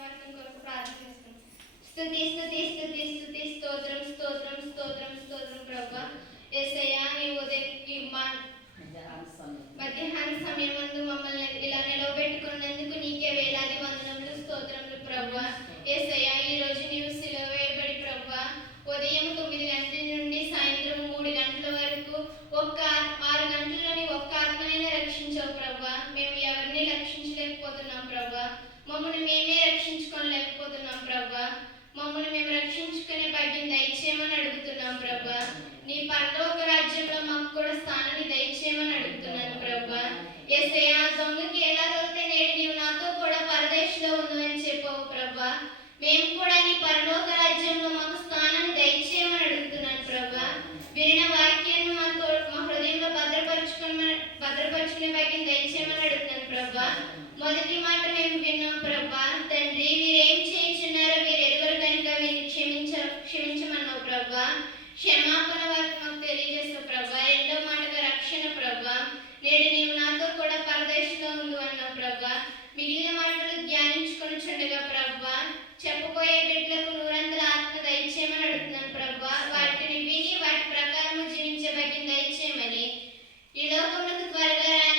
వాక్యం కొరకు ప్రార్థిస్తున్నాం. స్తుతి స్తుతి స్తుతి స్తుతి స్తోత్రం స్తోత్రం స్తోత్రం స్తోత్రం ప్రభా. యేసయ్యా నీ ఉదయం ఈ మా మధ్యాహ్న సమయం. ముందు మమ్మల్ని ఇలా నిలవబెట్టుకున్నందుకు నీకే వేలాది వందనములు స్తోత్రములు ప్రభా. యేసయ్యా ఈ రోజు నీవు సిలువ వేయబడి ప్రభా. ఉదయం తొమ్మిది గంటల నుండి సాయంత్రం మూడు గంటల వరకు ఒక్క ఆరు గంటల్లోని ఒక్క ఆత్మనైనా రక్షించావు ప్రభా. మేము ఎవరిని రక్షించలేకపోతున్నాం ప్రభా. మమ్మల్ని మేమే రక్షించుకోలేకపోతున్నాం ప్రభా. మమ్మల్ని మేము రక్షించుకునే భాగ్యం దయచేయమని అడుగుతున్నాం ప్రభా. నీ పరలోక రాజ్యంలో మాకు కూడా స్థానాన్ని దయచేయమని అడుగుతున్నాను ప్రభా. ఏసయ్యా దొంగకి ఎలా వెళ్తే నేడు నీవు నాతో కూడా పరదేశంలో ఉందని చెప్పావు ప్రభా. మేము కూడా నీ పరలోక రాజ్యంలో మాకు స్థానాన్ని దయచేయమని అడుగుతున్నాను ప్రభా. వినిన వాక్యాన్ని మాతో మా హృదయంలో భద్రపరచుకుని భద్రపరచుకునే భాగ్యం దయచేయమని అడుగుతున్నాను ప్రభా. క్షమించున్నారు మీరు ఎవరు కనుక వీరిని క్షమించ క్షమించమన్నావు ప్రభా? క్షమాపణ వారికి మాకు తెలియజేస్తావు ప్రభా. రెండో మాటగా రక్షణ ప్రభా. నేడు నీవు నాతో కూడా పరదేశంలో ఉండు అన్నావు ప్రభా. మిగిలిన మాటలు ధ్యానించుకొని చుండగా ప్రభా. చెప్పబోయే బిడ్డలకు నూరంతల ఆత్మ దయచేయమని అడుగుతున్నాను ప్రభా. వాటిని విని వాటి ప్రకారము జీవించబడిన దయచేయమని. ఈ లోకములకు త్వరగా